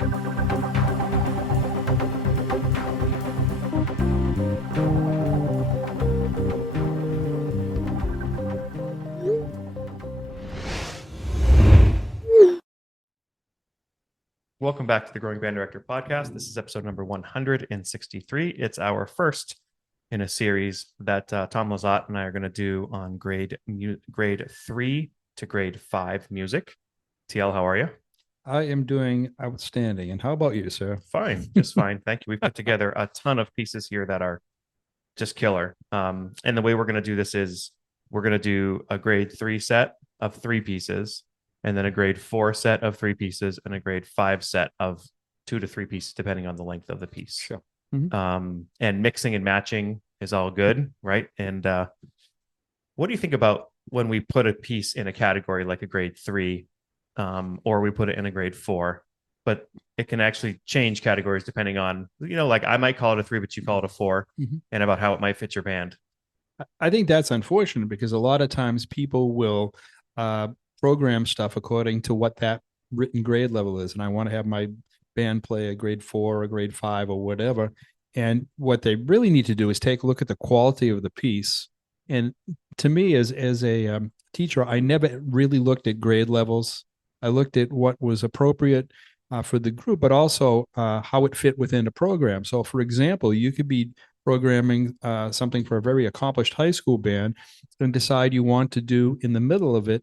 Welcome back to the Growing Band Director podcast. This is episode number 163. It's our first in a series that Tom Lizotte and I are going to do on grade 3 to grade 5 music. TL, how are you? I am doing outstanding. And how about you, sir? Fine, just fine. Thank you. We put together a ton of pieces here that are just killer. And the way we're going to do this is we're going to do a grade 3 set of 3 pieces, and then a grade 4 set of 3 pieces, and a grade 5 set of 2 to 3 pieces, depending on the length of the piece. Sure. And mixing and matching is all good, right? And what do you think about when we put a piece in a category like a grade 3, or we put it in a grade 4, but it can actually change categories depending on, like I might call it a 3, but you call it a 4, and about how it might fit your band. I think that's unfortunate because a lot of times people will program stuff according to what that written grade level is. And I want to have my band play a grade 4 or a grade 5 or whatever. And what they really need to do is take a look at the quality of the piece. And to me, as a teacher, I never really looked at grade levels. I looked at what was appropriate for the group, but also how it fit within the program. So, for example, you could be programming something for a very accomplished high school band and decide you want to do in the middle of it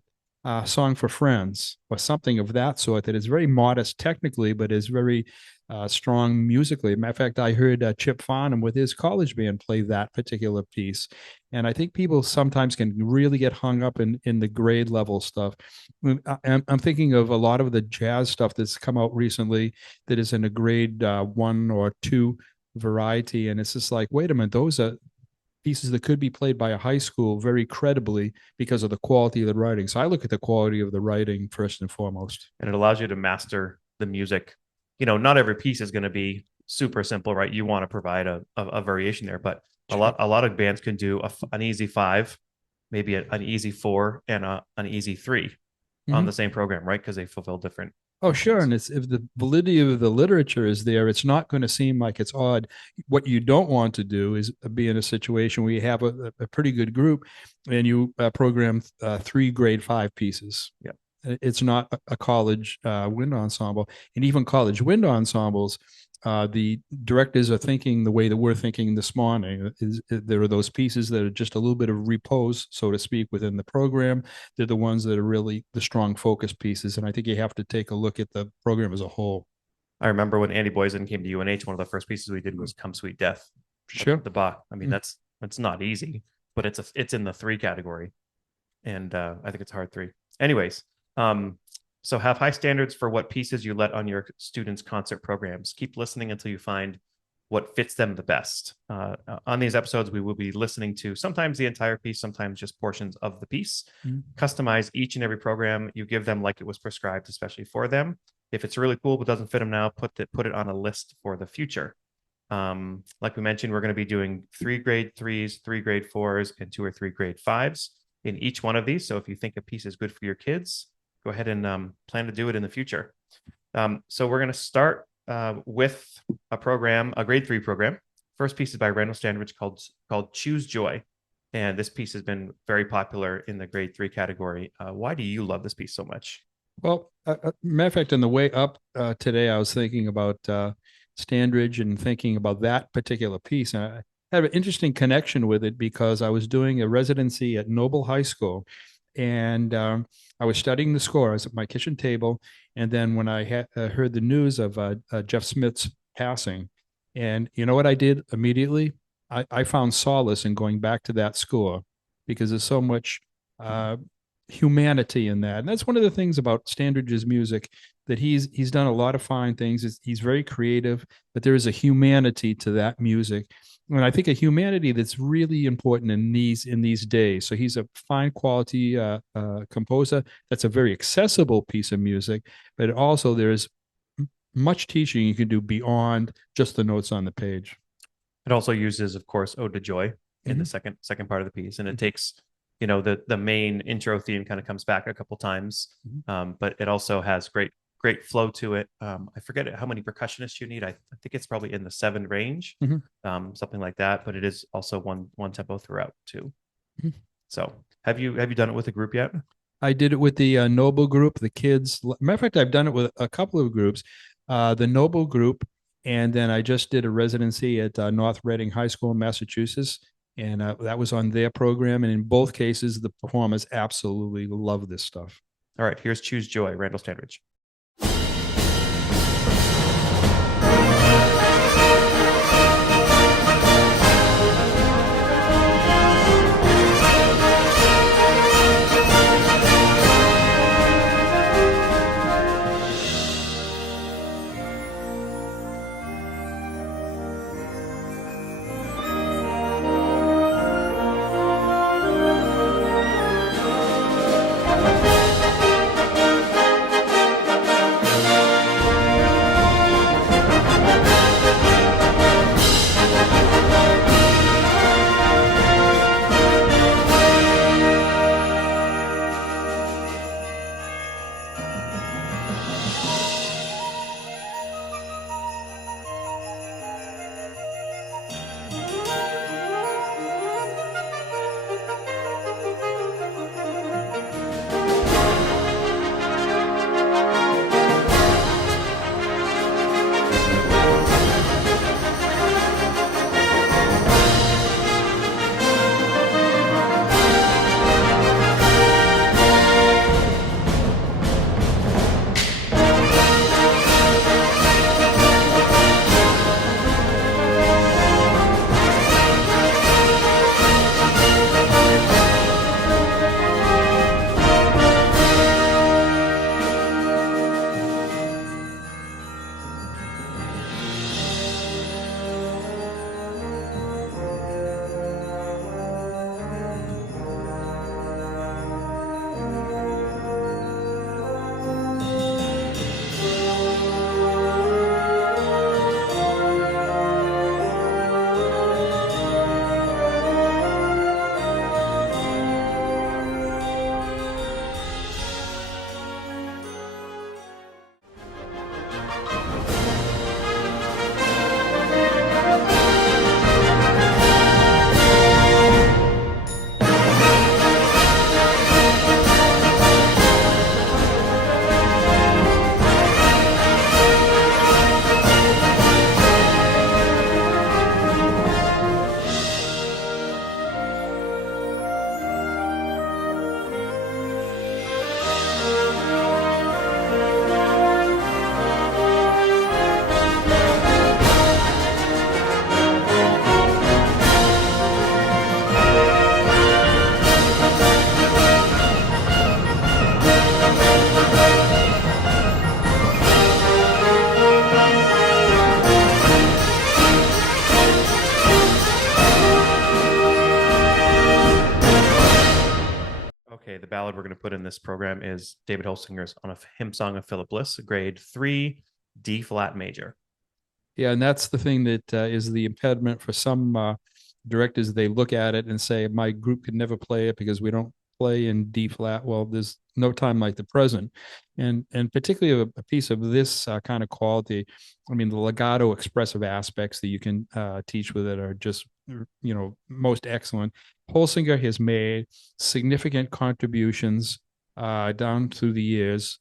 Song for Friends or something of that sort that is very modest technically, but is very strong musically. Matter of fact, I heard Chip Farnham with his college band play that particular piece. And I think people sometimes can really get hung up in the grade level stuff. I'm thinking of a lot of the jazz stuff that's come out recently that is in a grade 1 or 2 variety. And it's just like, wait a minute, those are pieces that could be played by a high school very credibly because of the quality of the writing. So I look at the quality of the writing first and foremost. And it allows you to master the music. Not every piece is going to be super simple, right? You want to provide a variation there, but a lot of bands can do an easy 5, maybe an easy 4, and an easy 3 on the same program, right? Because they fulfill different. Oh, sure. And if the validity of the literature is there, it's not going to seem like it's odd. What you don't want to do is be in a situation where you have a pretty good group and you program 3 grade 5 pieces. Yeah. It's not a college wind ensemble. And even college wind ensembles, the directors are thinking the way that we're thinking this morning. There are those pieces that are just a little bit of repose, so to speak, within the program. They're the ones that are really the strong focus pieces. And I think you have to take a look at the program as a whole. I remember when Andy Boysen came to UNH, one of the first pieces we did was Come Sweet Death. Sure. The Bach. I mean, that's not easy, but it's in the 3 category. And I think it's a hard 3. Anyways, so have high standards for what pieces you let on your students' concert programs. Keep listening until you find what fits them the best. On these episodes, we will be listening to sometimes the entire piece, sometimes just portions of the piece. Customize each and every program you give them like it was prescribed, especially for them. If it's really cool but doesn't fit them now, put it on a list for the future. Like we mentioned, we're going to be doing 3 grade 3s, 3 grade 4s, and 2 or 3 grade 5s in each one of these. So if you think a piece is good for your kids, go ahead and plan to do it in the future. So we're going to start with a grade 3 program. First piece is by Randall Standridge called Choose Joy. And this piece has been very popular in the grade 3 category. Why do you love this piece so much? Well, matter of fact, on the way up today, I was thinking about Standridge and thinking about that particular piece. And I have an interesting connection with it because I was doing a residency at Noble High School. And I was studying the score. I was at my kitchen table. And then when I heard the news of Jeff Smith's passing, and you know what I did immediately? I found solace in going back to that score because there's so much humanity in that. And that's one of the things about Standridge's music, that he's done a lot of fine things. He's very creative, but there is a humanity to that music. And I think a humanity that's really important in these days. So he's a fine quality composer. That's a very accessible piece of music, but also there's much teaching you can do beyond just the notes on the page. It also uses, of course, Ode to Joy in the second part of the piece, and it takes, the main intro theme kind of comes back a couple times, but it also has great great flow to it. I forget how many percussionists you need. I think it's probably in the 7 range, something like that. But it is also one tempo throughout too. So have you done it with a group yet? I did it with the Noble group, the kids. Matter of fact, I've done it with a couple of groups, the Noble group, and then I just did a residency at North Reading High School in Massachusetts, and that was on their program. And in both cases, the performers absolutely love this stuff. All right, here's Choose Joy, Randall Standridge. Okay, the ballad we're going to put in this program is David Holsinger's on a hymn song of Philip Bliss, grade 3, D flat major. Yeah, and that's the thing that is the impediment for some directors. They look at it and say, "My group could never play it because we don't play in D flat." Well, there's no time like the present, and particularly a piece of this kind of quality. I mean, the legato expressive aspects that you can teach with it are just most excellent. Holsinger has made significant contributions down through the years,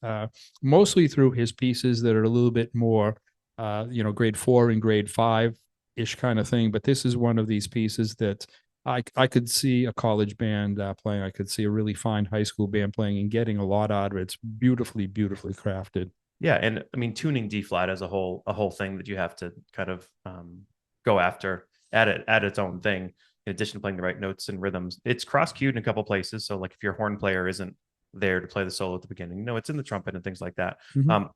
mostly through his pieces that are a little bit more grade 4 and grade 5 ish kind of thing. But this is one of these pieces that I could see a college band playing. I could see a really fine high school band playing and getting a lot out of it. It's beautifully, beautifully crafted. Yeah, and I mean tuning D flat as a whole thing that you have to kind of go after at its own thing. In addition to playing the right notes and rhythms, it's cross cued in a couple places. So like if your horn player isn't there to play the solo at the beginning, it's in the trumpet and things like that.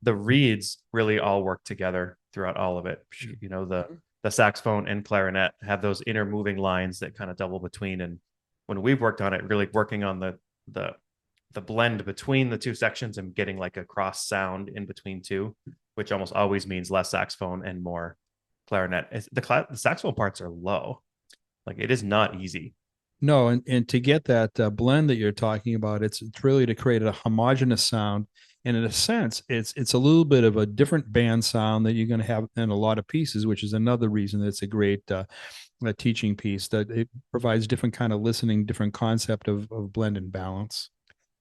The reeds really all work together throughout all of it. The saxophone and clarinet have those inner moving lines that kind of double between. And when we've worked on it, really working on the blend between the two sections and getting like a cross sound in between two, which almost always means less saxophone and more clarinet. The saxophone parts are low. Like it is not easy. No, and to get that blend that you're talking about, it's really to create a homogeneous sound. And in a sense, it's a little bit of a different band sound that you're going to have in a lot of pieces, which is another reason that it's a great teaching piece, that it provides different kind of listening, different concept of blend and balance.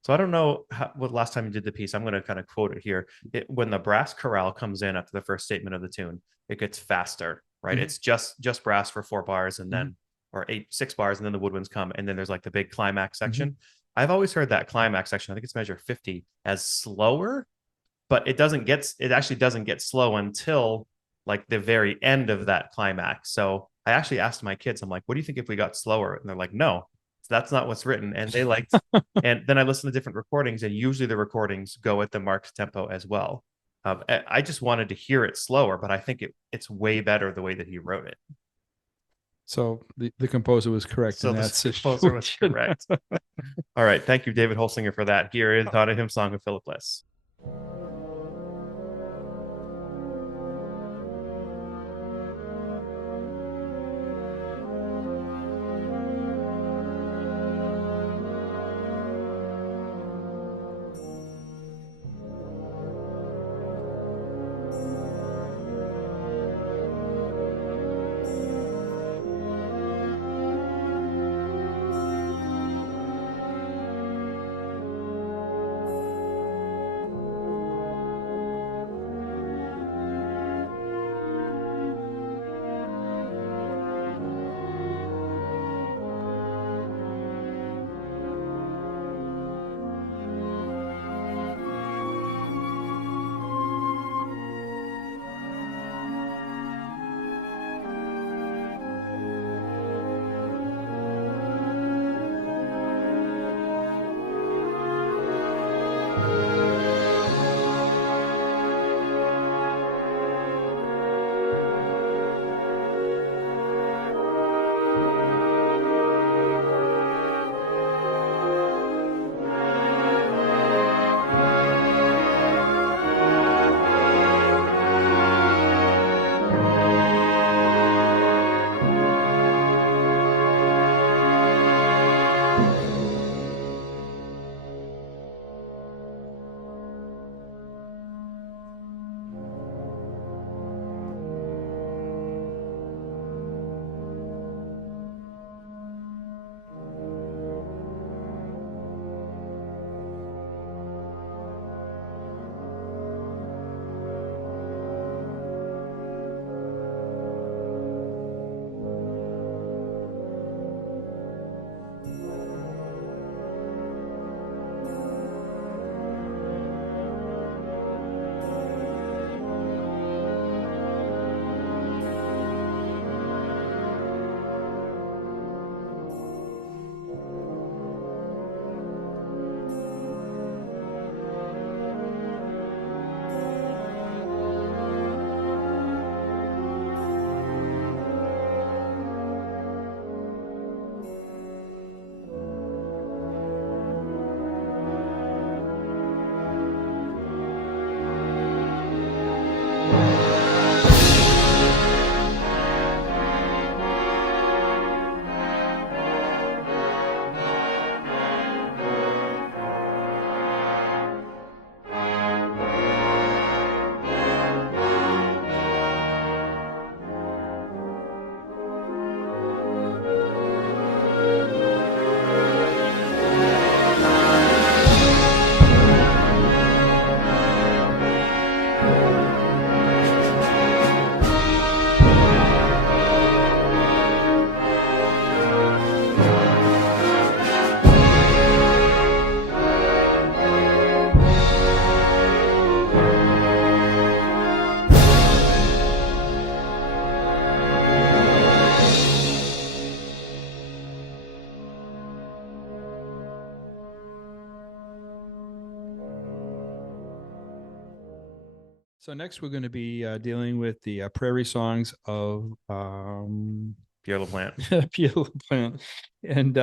So I don't know what last time you did the piece. I'm going to kind of quote it here. When the brass chorale comes in after the first statement of the tune, it gets faster, right? Mhm. It's just brass for 4 bars, and Mhm. then or 6 bars, and then the woodwinds come, and then there's like the big climax Mhm. section. I've always heard that climax section, I think it's measure 50, as slower, but it actually doesn't get slow until like the very end of that climax. So I actually asked my kids, I'm like, what do you think if we got slower? And they're like, no, that's not what's written. And they liked, and then I listened to different recordings, and usually the recordings go at the marked tempo as well. I just wanted to hear it slower, but I think it's way better the way that he wrote it. So the composer was correct in So that this composer was situation. correct. All right. Thank you, David Holsinger, for that. Here is Donna Hymn Song of Philip Bliss. So next we're going to be dealing with the prairie songs of Pierre LaPlante. Pierre LaPlante. And,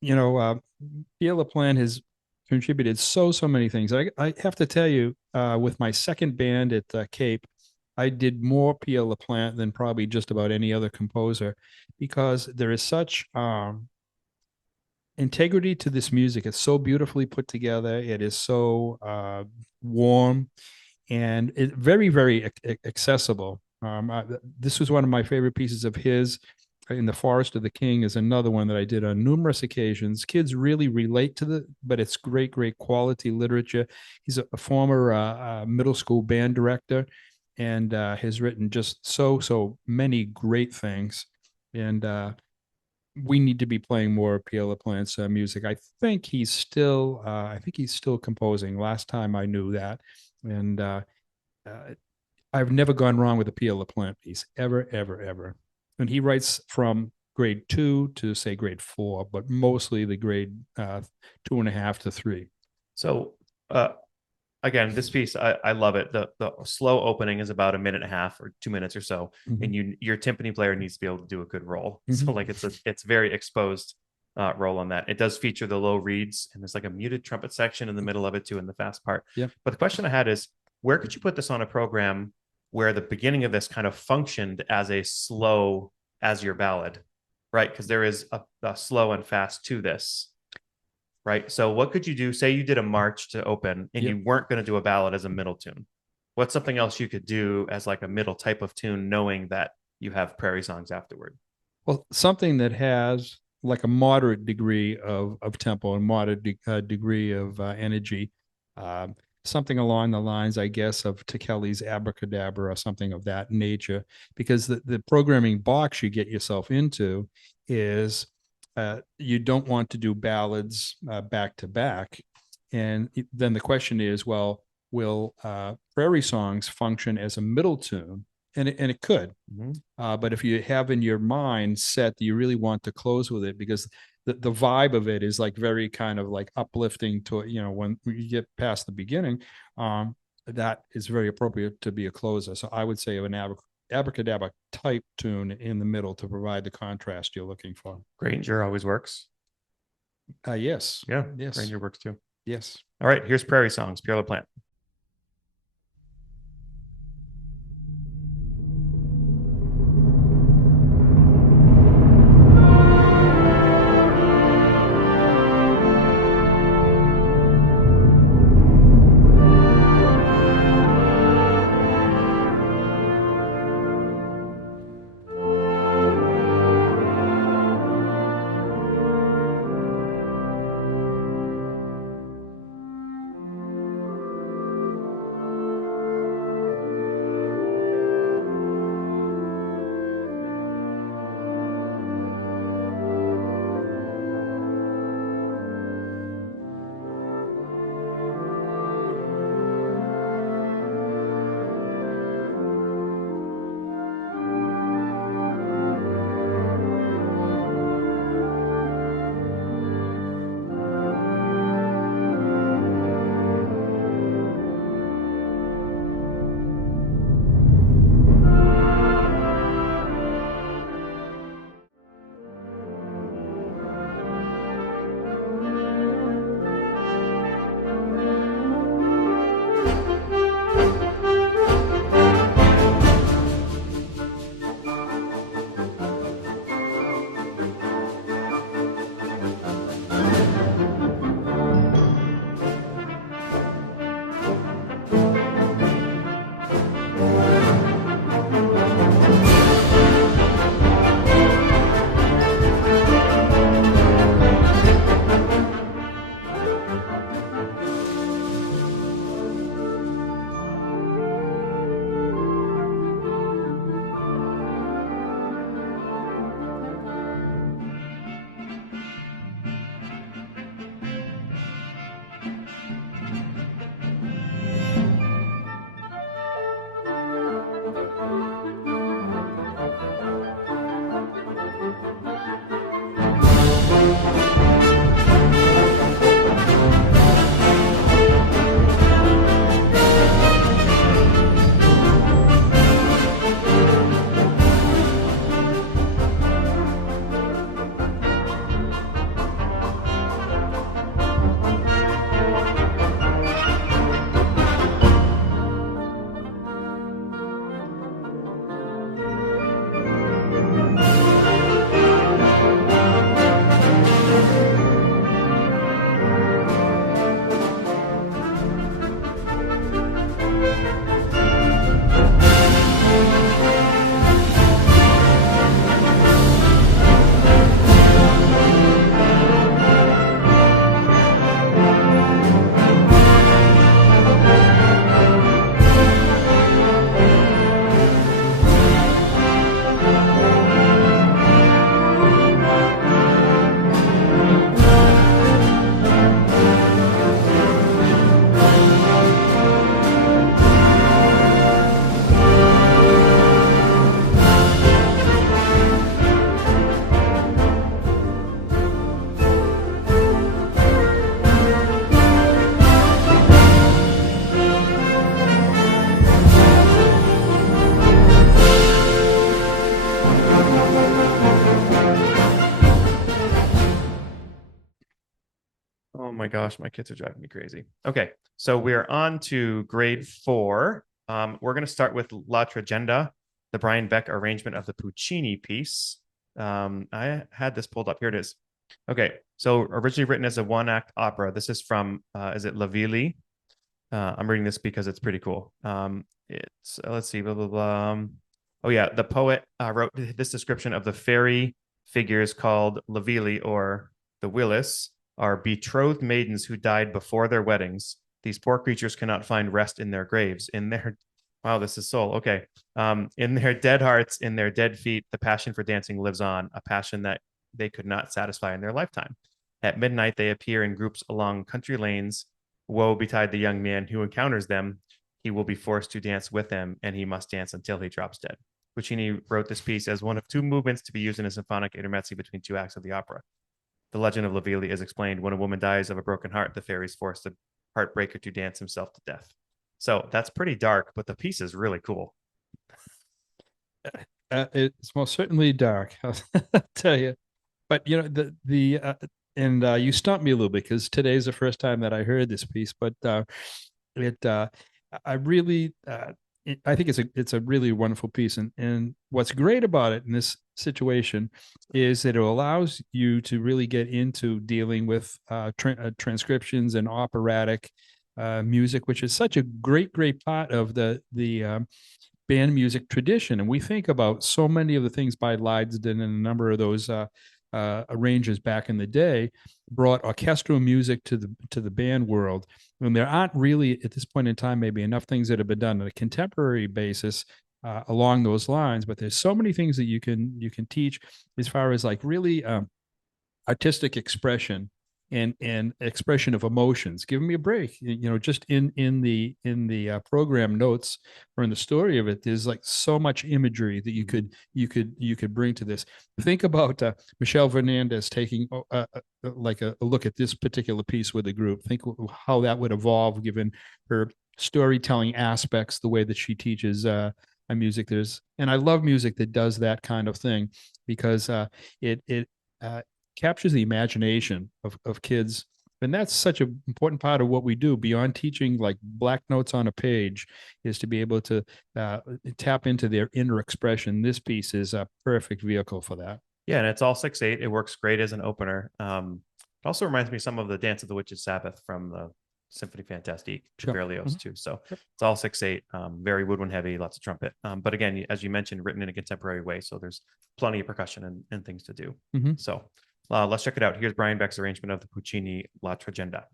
Pierre LaPlante has contributed so many things. I have to tell you, with my second band at Cape, I did more Pierre LaPlante than probably just about any other composer because there is such integrity to this music. It's so beautifully put together. It is so warm and it very, very accessible. This was one of my favorite pieces of his. In the Forest of the King is another one that I did on numerous occasions. Kids really relate to but it's great, great quality literature. He's a former middle school band director and has written just so many great things. And we need to be playing more Pierre LaPlante's music. I think he's still composing. Last time I knew that, and uh, I've never gone wrong with a Pierre LaPlante piece ever, ever, ever. And he writes from grade 2 to say grade 4, but mostly the grade 2.5 to 3. So again, this piece, I love it. The slow opening is about a minute and a half or 2 minutes or so, and your timpani player needs to be able to do a good roll. So like it's very exposed roll on that. It does feature the low reeds, and there's like a muted trumpet section in the middle of it too in the fast part. Yeah. But the question I had is, where could you put this on a program where the beginning of this kind of functioned as a slow as your ballad, right? Because there is a slow and fast to this. Right. So what could you do? Say you did a march to open and Yep. you weren't going to do a ballad as a middle tune. What's something else you could do as like a middle type of tune, knowing that you have prairie songs afterward? Well, something that has like a moderate degree of tempo and moderate degree of energy. Um, Something along the lines, I guess, of Kelly's Abracadabra or something of that nature, because the programming box you get yourself into is you don't want to do ballads back to back. And then the question is, well, will prairie songs function as a middle tune? And it could. But if you have in your mind set that you really want to close with it, because the vibe of it is like very kind of like uplifting to, when you get past the beginning, that is very appropriate to be a closer. So I would say of an abracadabra type tune in the middle to provide the contrast you're looking for. Granger always works. Yes. Yeah. Yes. Granger works too. Yes. All right. Here's Prairie Songs, Pierre LaPlante. gosh, my kids are driving me crazy. Okay, so we're on to grade 4. We're going to start with La Tragedia, the Brian Beck arrangement of the Puccini piece. I had this pulled up. Here it is. Okay, so originally written as a one-act opera. This is from, is it Lavili? I'm reading this because it's pretty cool. It's, let's see, blah, blah, blah. Oh, yeah, the poet wrote this description of the fairy figures called Lavili, or the Willis, are betrothed maidens who died before their weddings. These poor creatures cannot find rest in their graves. In their, wow, this is soul. Okay. In their dead hearts, in their dead feet, the passion for dancing lives on, a passion that they could not satisfy in their lifetime. At midnight, they appear in groups along country lanes. Woe betide the young man who encounters them. He will be forced to dance with them, and he must dance until he drops dead. Puccini wrote this piece as one of 2 movements to be used in a symphonic intermezzi between 2 acts of the opera. The legend of Lavili is explained. When a woman dies of a broken heart, the fairies force the heartbreaker to dance himself to death. So that's pretty dark, but the piece is really cool. It's most certainly dark, I'll tell you. But you know, and you stumped me a little bit because today's the first time that I heard this piece. But I really, I think it's a really wonderful piece. And what's great about it in this situation is that it allows you to really get into dealing with transcriptions and operatic music, which is such a great part of the band music tradition. And we think about so many of the things by Lizotte and a number of those arrangers back in the day brought orchestral music to the band world. And there aren't really at this point in time maybe enough things that have been done on a contemporary basis along those lines. But there's so many things that you can teach as far as like really artistic expression and expression of emotions. Give me a break. You know, just in the program notes or in the story of it, there's like so much imagery that you could bring to this. Think about Michelle Fernandez taking like a look at this particular piece with the group. Think how that would evolve given her storytelling aspects, the way that she teaches music. And I love music that does that kind of thing because it captures the imagination of kids. And that's such an important part of what we do beyond teaching like black notes on a page, is to be able to tap into their inner expression. This piece is a perfect vehicle for that. Yeah, and it's all 6/8. It works great as an opener. It also reminds me some of the Dance of the Witches Sabbath from the Symphony Fantastique, Sure. Berlioz too. So it's all 6/8, very woodwind heavy, lots of trumpet. But again, as you mentioned, written in a contemporary way. So there's plenty of percussion and things to do. So let's check it out. Here's Brian Beck's arrangement of the Puccini La Tragedia.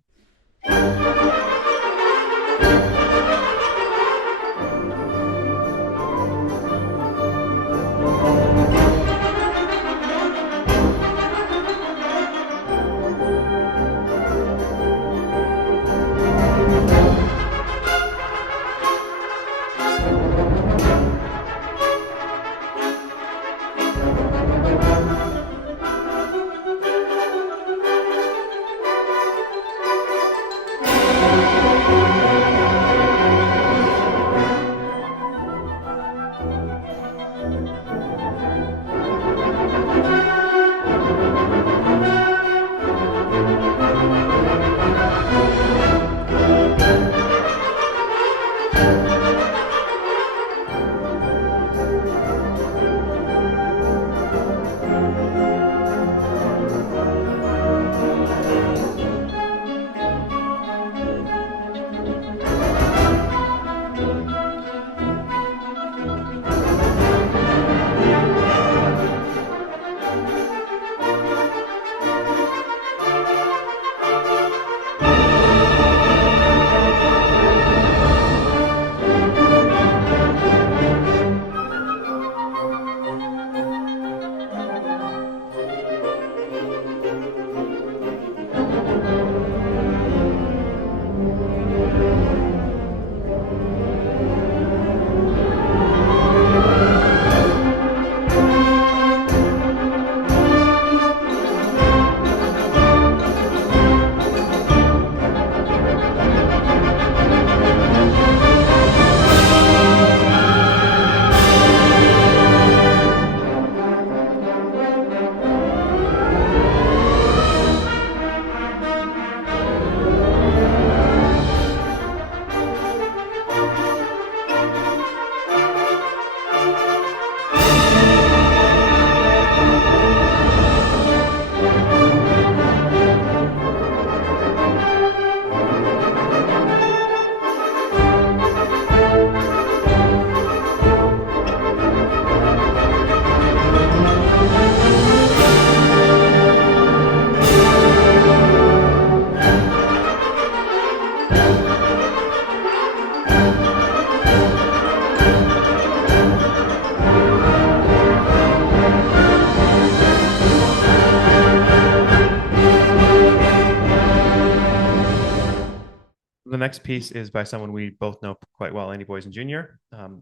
next piece is by someone we both know quite well, Andy Boyson Jr.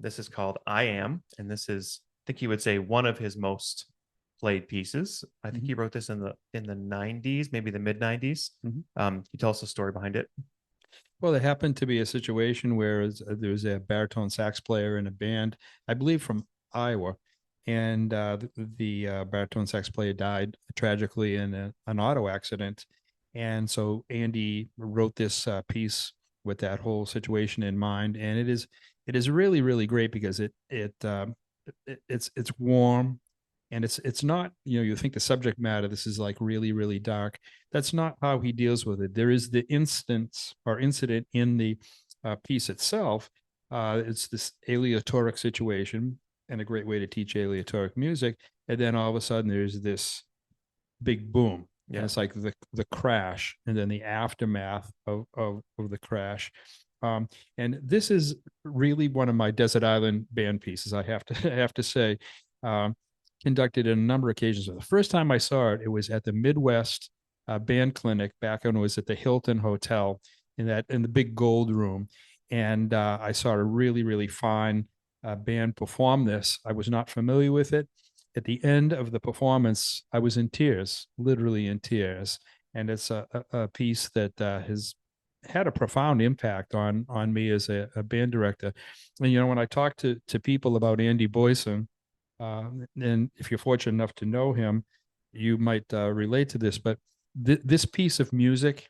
This is called "I Am," and this is, I think, he would say one of his most played pieces. I think he wrote this in the 90s, maybe the mid 90s. He tells the story behind it. Well, there happened to be a situation where there was a baritone sax player in a band, I believe from Iowa, and the baritone sax player died tragically in an auto accident. And so Andy wrote this piece with that whole situation in mind, and it is really really great because it's warm, and it's not, you think the subject matter, this is like really really dark. That's not how he deals with it. There is the instance or incident in the piece itself. It's this aleatoric situation, and a great way to teach aleatoric music. And then all of a sudden there's this big boom. Yeah. And it's like the crash and then the aftermath of the crash. And this is really one of my Desert Island band pieces, I have to I have to say. Um, Conducted in a number of occasions. The first time I saw it, it was at the Midwest band clinic back when it was at the Hilton Hotel in the big gold room. And I saw a really, really fine band perform this. I was not familiar with it. At the end of the performance, I was in tears, literally in tears. And it's a piece that has had a profound impact on me as a band director. And when I talk to people about Andy Boyson, and if you're fortunate enough to know him, you might relate to this. But this piece of music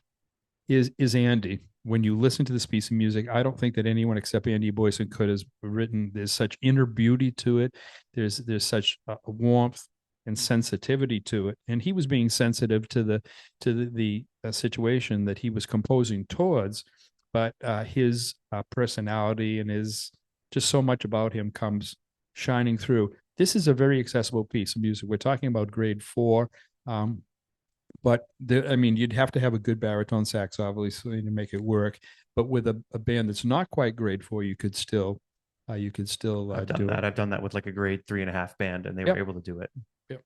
is Andy. When you listen to this piece of music, I don't think that anyone except Andy Boyson could have written. There's such inner beauty to it. There's such warmth and sensitivity to it, and he was being sensitive to the situation that he was composing towards. But his personality and his just so much about him comes shining through. This is a very accessible piece of music. We're talking about grade 4. But you'd have to have a good baritone sax, obviously, to make it work. But with a band that's not quite grade 4, you could still I've done do that. it. I've done that with like a grade 3.5 band, and they Yep. were able to do it. Yep.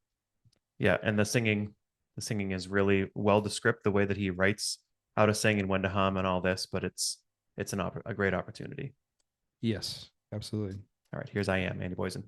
Yeah, and the singing is really well described. The way that he writes how to sing and when to hum and all this, but it's a great opportunity. Yes, absolutely. All right, here's "I Am," Andy Boyson.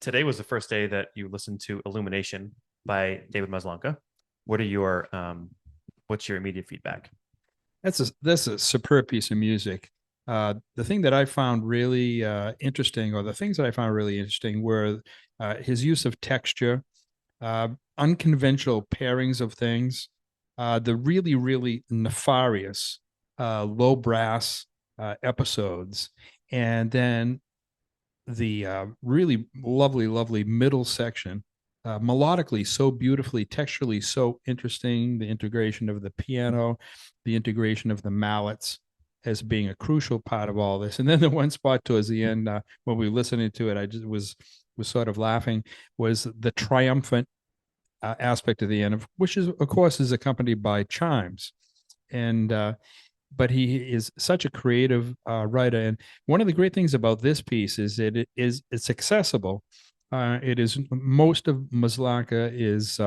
today was the first day that you listened to Illumination by David Maslanka. What are your what's your immediate feedback? That's a superb piece of music. The thing that I found really interesting, or the things that I found really interesting, were his use of texture, unconventional pairings of things, the really, really nefarious low brass episodes, and then the really lovely, lovely middle section, melodically so beautifully, texturally so interesting. The integration of the piano, the integration of the mallets as being a crucial part of all this. And then the one spot towards the end, when we were listening to it, I just was sort of laughing, was the triumphant aspect of the end, of which is, of course, is accompanied by chimes. And but he is such a creative writer. And one of the great things about this piece is that it's accessible. It is, most of Maslanka is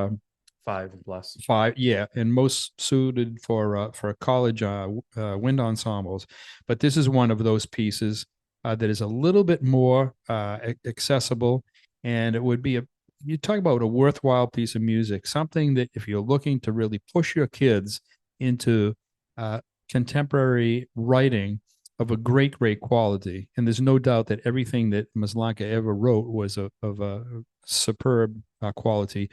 5+. five, yeah, and most suited for college wind ensembles. But this is one of those pieces that is a little bit more accessible, and it would be you talk about a worthwhile piece of music, something that if you're looking to really push your kids into contemporary writing of a great, great quality. And there's no doubt that everything that Maslanka ever wrote was of a superb quality.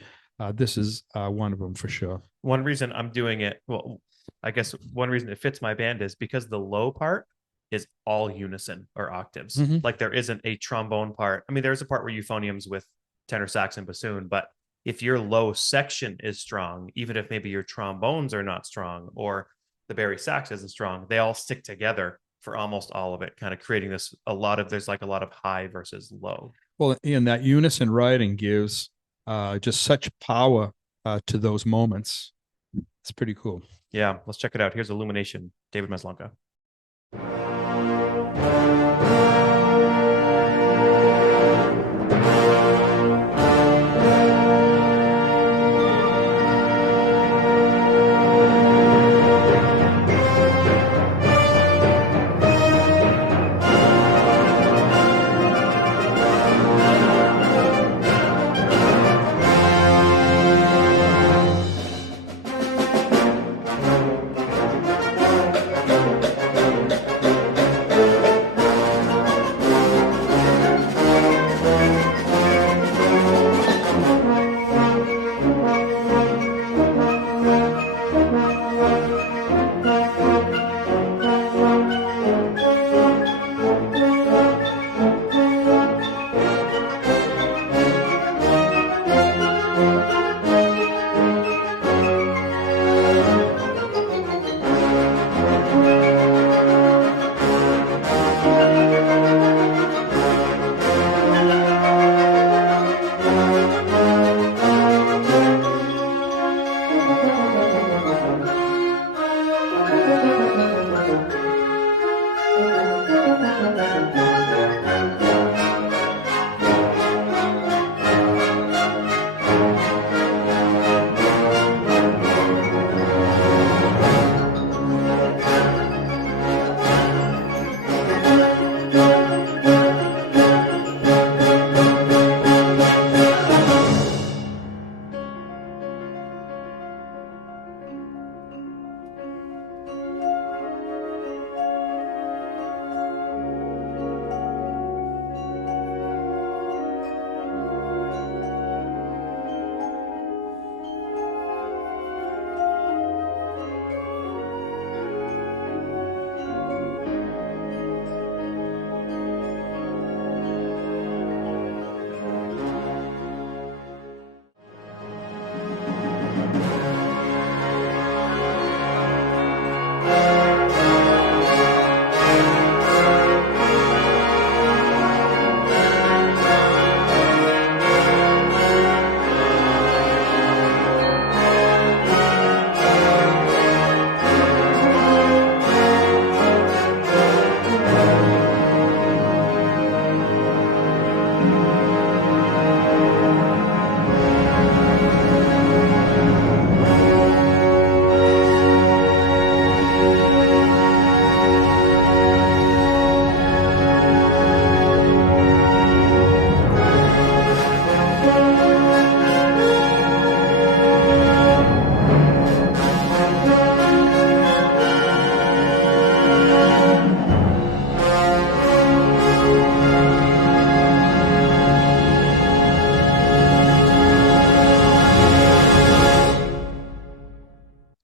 This is one of them for sure. One reason I'm doing it, well, I guess one reason it fits my band is because the low part is all unison or octaves. Mhm. Like there isn't a trombone part. I mean, there's a part where euphoniums with tenor sax and bassoon, but if your low section is strong, even if maybe your trombones are not strong or the bari sax isn't strong, they all stick together for almost all of it, kind of creating this there's like a lot of high versus low. Well, and that unison writing gives just such power to those moments. It's pretty cool. Yeah, let's check it out. Here's Illumination, David Maslanka.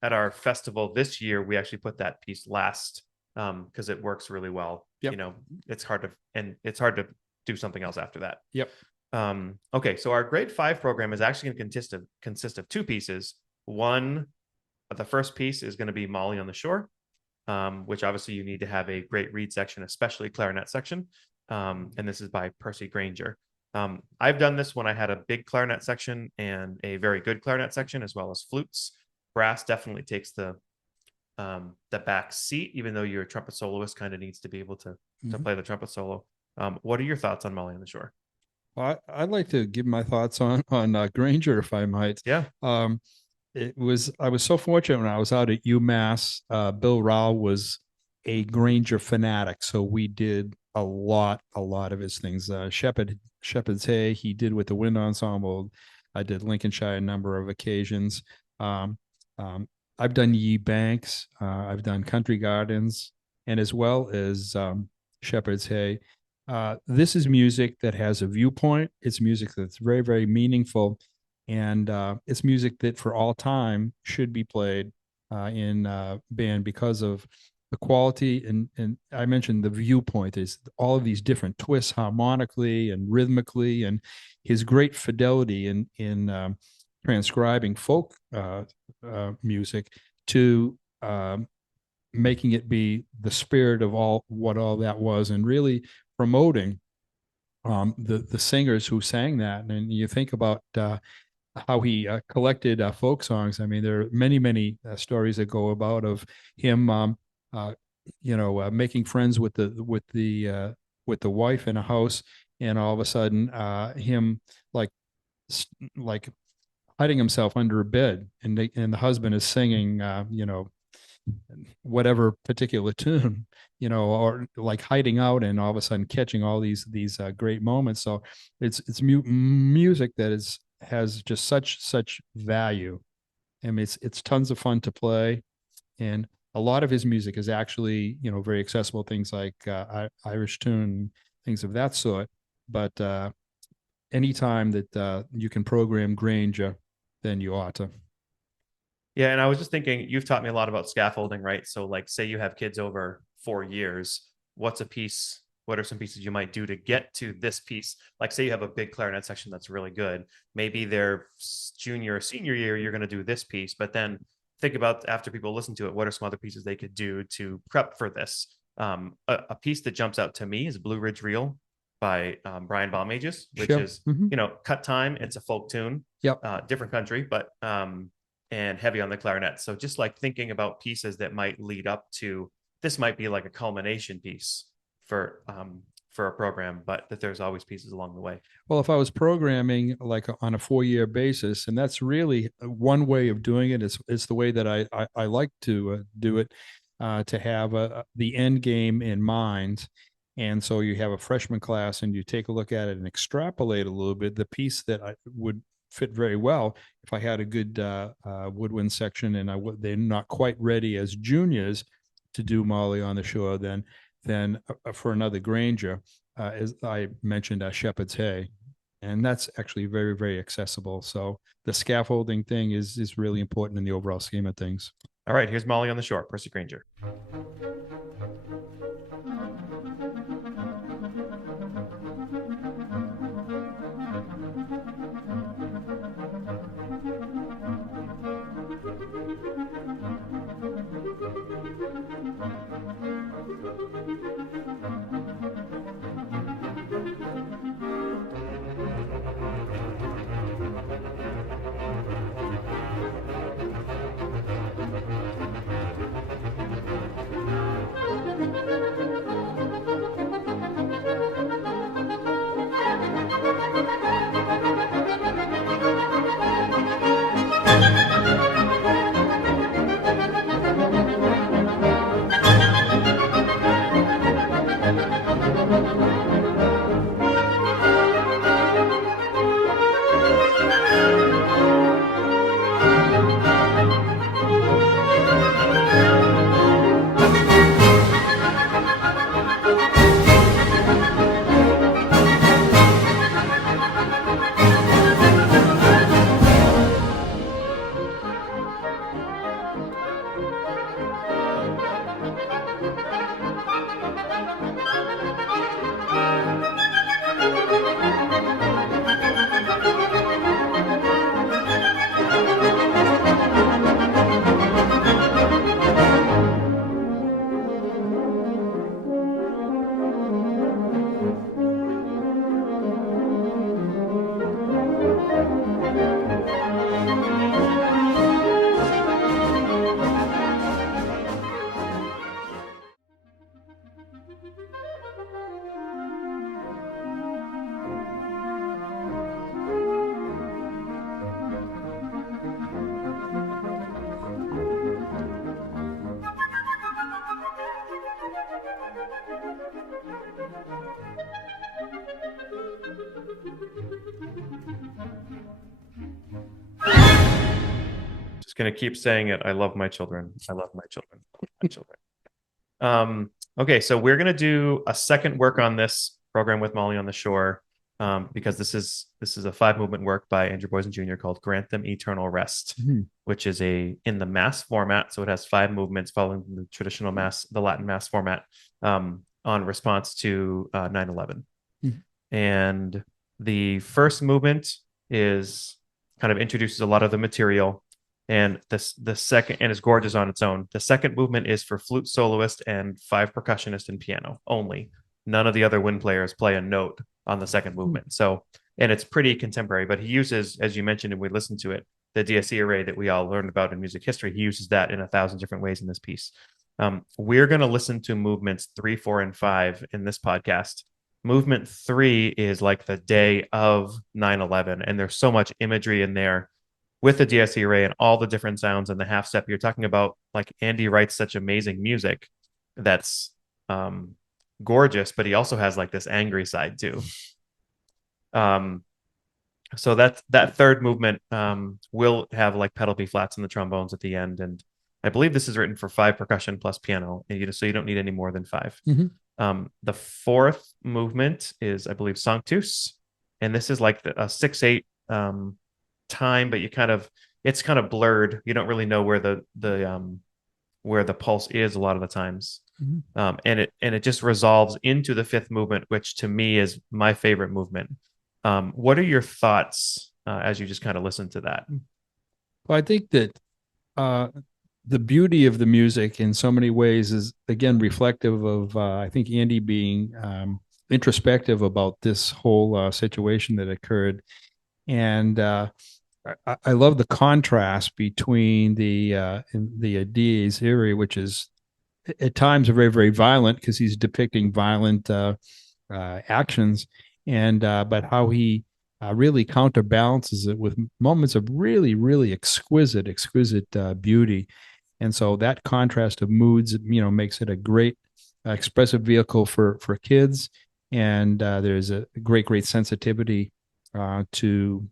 at our festival this year, we actually put that piece last because it works really well. Yep. You know, it's hard to do something else after that. Yep. Okay, so our grade 5 program is actually going to consist of two pieces. One, the first piece is going to be Molly on the Shore, which obviously you need to have a great reed section, especially clarinet section. And this is by Percy Granger. I've done this when I had a big clarinet section and a very good clarinet section, as well as flutes. Brass definitely takes the back seat, even though your trumpet soloist kind of needs to be able to play the trumpet solo. What are your thoughts on Molly on the Shore? Well, I'd like to give my thoughts on Granger, if I might. Yeah. I was so fortunate when I was out at UMass. Bill Rao was a Granger fanatic, so we did a lot of his things. Shepherd's Hay, he did with the wind ensemble. I did Lincolnshire a number of occasions. I've done Ye Banks. I've done Country Gardens, and as well as Shepherd's Hay. This is music that has a viewpoint. It's music that's very, very meaningful. And it's music that for all time should be played in band because of the quality. And I mentioned the viewpoint. There's all of these different twists harmonically and rhythmically, and his great fidelity in transcribing folk music to making it be the spirit of all that was, and really promoting the singers who sang that. And you think about how he collected folk songs. I mean, there are many stories that go about of him, making friends with the wife in a house, and all of a sudden, him like hiding himself under a bed, and the husband is singing, whatever particular tune, or like hiding out, and all of a sudden catching all these great moments. So it's music that has just such value. I mean, it's tons of fun to play, and a lot of his music is actually very accessible. Things like Irish tune, things of that sort. But anytime that you can program Granger, then you ought to. Yeah, and I was just thinking, you've taught me a lot about scaffolding, right? So, like, say you have kids over 4 years, what are some pieces you might do to get to this piece? Like, say you have a big clarinet section that's really good. Maybe their junior or senior year, you're going to do this piece, but then think about after people listen to it, what are some other pieces they could do to prep for this? A piece that jumps out to me is Blue Ridge Reel by Brian Balmages, which is, cut time. It's a folk tune. Yep. Different country, but and heavy on the clarinet. So just like thinking about pieces that might lead up to this, might be like a culmination piece for a program, but that there's always pieces along the way. Well, if I was programming like on a 4-year basis, and that's really one way of doing it, it's the way that I like to do it, to have the end game in mind. And so you have a freshman class and you take a look at it and extrapolate a little bit. The piece that I would fit very well if I had a good woodwind section, and they're not quite ready as juniors to do Molly on the Shore, then for another Granger, as I mentioned, Shepherd's Hay, and that's actually very, very accessible. So the scaffolding thing is really important in the overall scheme of things. All right, here's Molly on the Shore, Percy Granger. gonna keep saying it. I love my children. I love my children. I love my children. Okay, so we're gonna do a second work on this program with Molly on the Shore, because this is a 5 movement work by Andrew Boysen Jr. called "Grant Them Eternal Rest," which is in the mass format. So it has 5 movements following the traditional mass, the Latin mass format, on response to 9/11. And the first movement is kind of introduces a lot of the material, and the second, and is gorgeous on its own. The second movement is for flute soloist and 5 percussionists and piano only. None of the other wind players play a note on the second movement. So, and it's pretty contemporary, but he uses, as you mentioned, and we listened to it, the DSE array that we all learned about in music history. He uses that in 1,000 different ways in this piece. We're going to listen to movements 3, 4, and 5 in this podcast. Movement 3 is like the day of 9/11, and there's so much imagery in there with the DSE array and all the different sounds and the half step. You're talking about, like, Andy writes such amazing music that's gorgeous, but he also has like this angry side too. So that third movement will have like pedal B flats and the trombones at the end, and I believe this is written for 5 percussion plus piano, and so you don't need any more than 5. The fourth movement is, I believe, Sanctus, and this is like a 6/8 time, but it's kind of blurred. You don't really know where the pulse is a lot of the times. And it just resolves into the 5th movement, which to me is my favorite movement. What are your thoughts as you just kind of listen to that? Well, I think that the beauty of the music in so many ways is, again, reflective of, I think, Andy being introspective about this whole situation that occurred. And I love the contrast between the Dies Irae, which is at times very, very violent because he's depicting violent actions, and but how he really counterbalances it with moments of really, really exquisite beauty. And so that contrast of moods, makes it a great expressive vehicle for kids. And there's a great sensitivity to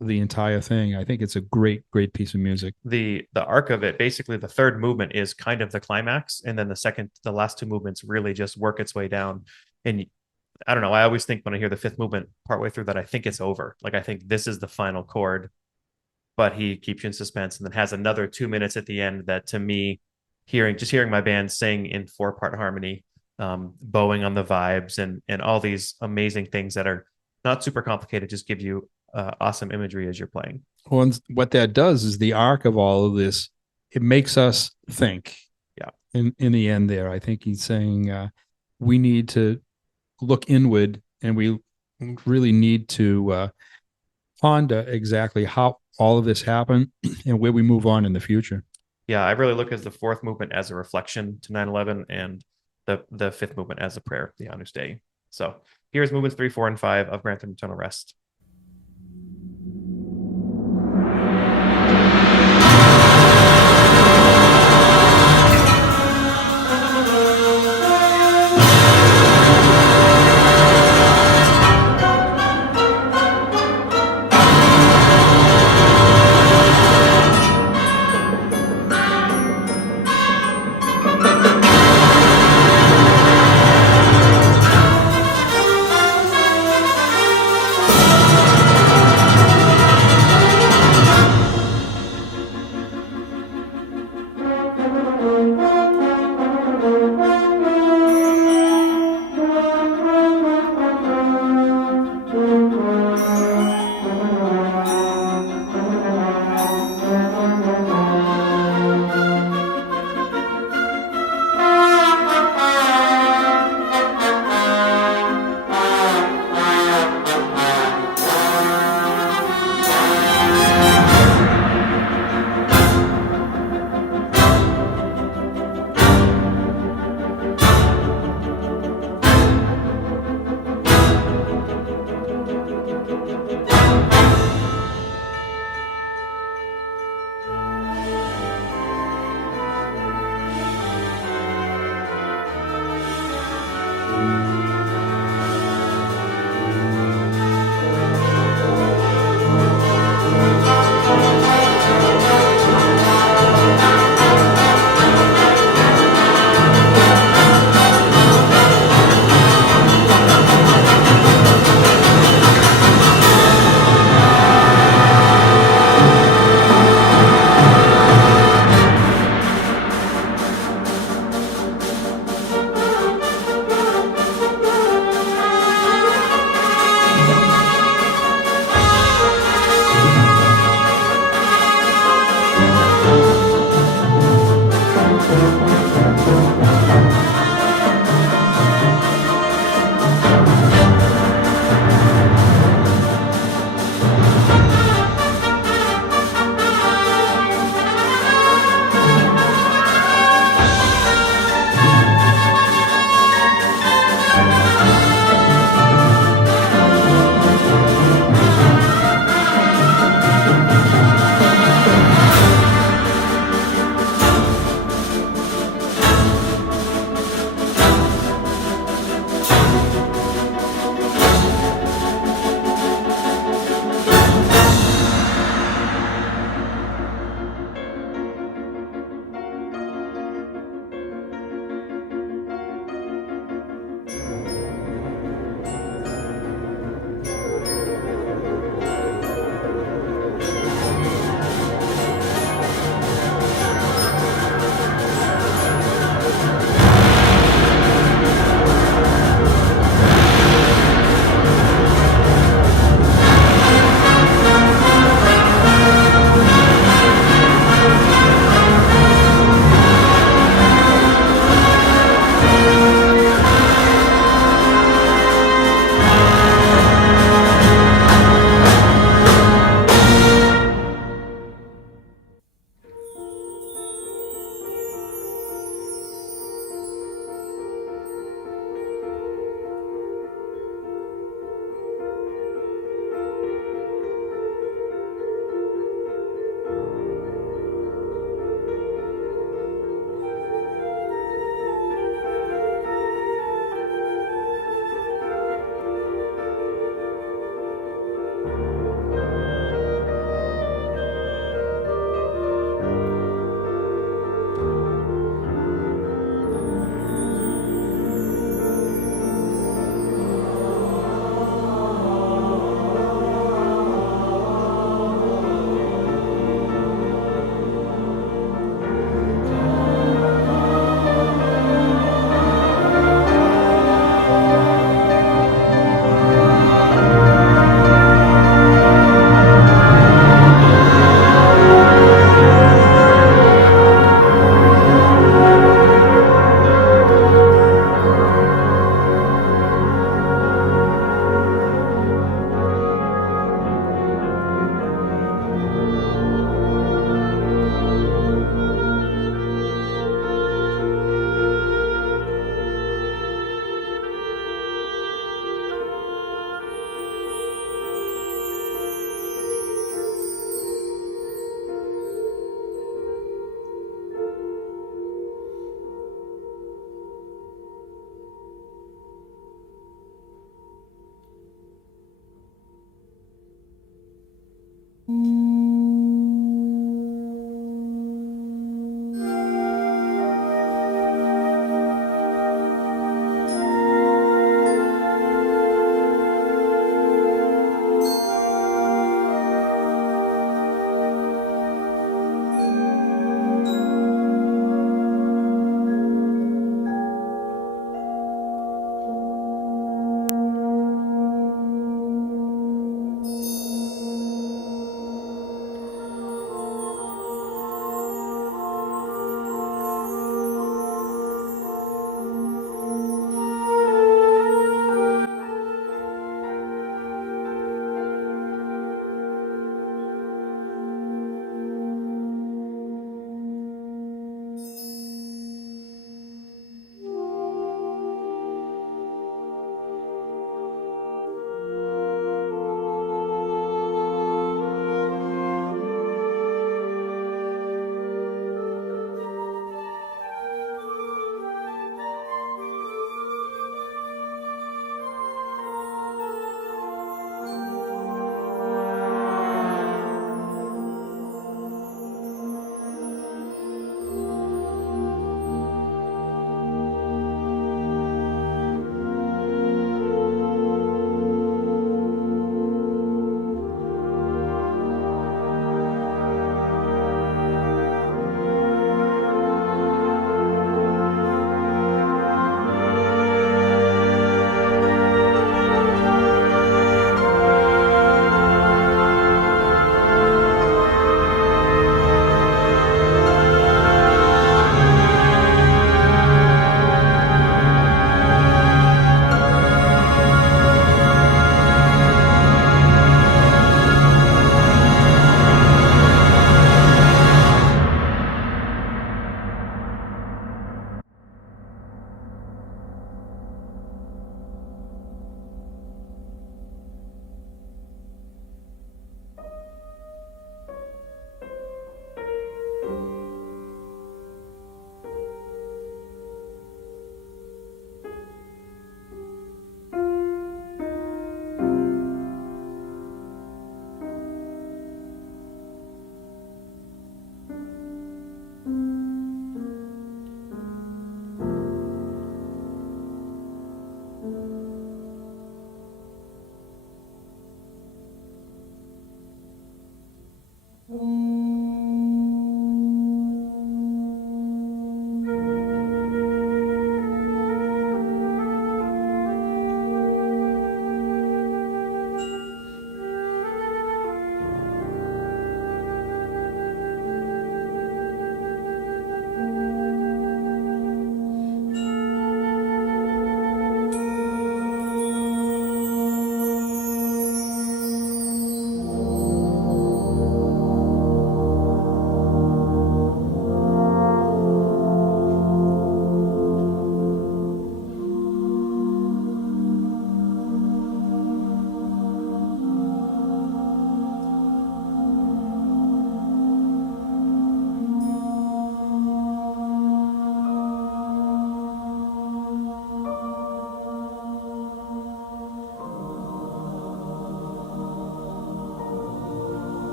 the entire thing. I think it's a great piece of music. The arc of it, basically the third movement is kind of the climax, and then the last 2 movements really just work its way down. And I don't know, I always think when I hear the 5th movement partway through that, I think it's over. Like, I think this is the final chord, but he keeps you in suspense and then has another 2 minutes at the end that, to me, hearing my band sing in 4-part harmony, bowing on the vibes and all these amazing things that are not super complicated, just give you awesome imagery as you're playing. Well, and what that does is the arc of all of this, it makes us think. Yeah. In the end there, I think he's saying we need to look inward, and we really need to ponder exactly how all of this happened and where we move on in the future. Yeah, I really look at the 4th movement as a reflection to 9/11 and the 5th movement as a prayer, the Agnus Dei. So here's movements 3, 4, and 5 of Grant Them Eternal Rest.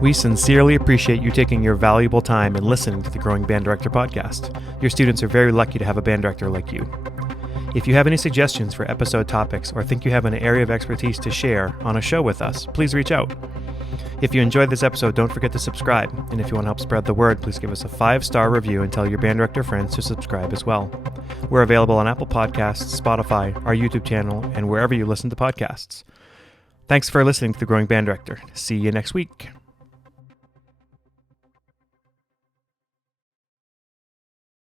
We sincerely appreciate you taking your valuable time and listening to the Growing Band Director podcast. Your students are very lucky to have a band director like you. If you have any suggestions for episode topics or think you have an area of expertise to share on a show with us, please reach out. If you enjoyed this episode, don't forget to subscribe. And if you want to help spread the word, please give us a 5-star review and tell your band director friends to subscribe as well. We're available on Apple Podcasts, Spotify, our YouTube channel, and wherever you listen to podcasts. Thanks for listening to The Growing Band Director. See you next week.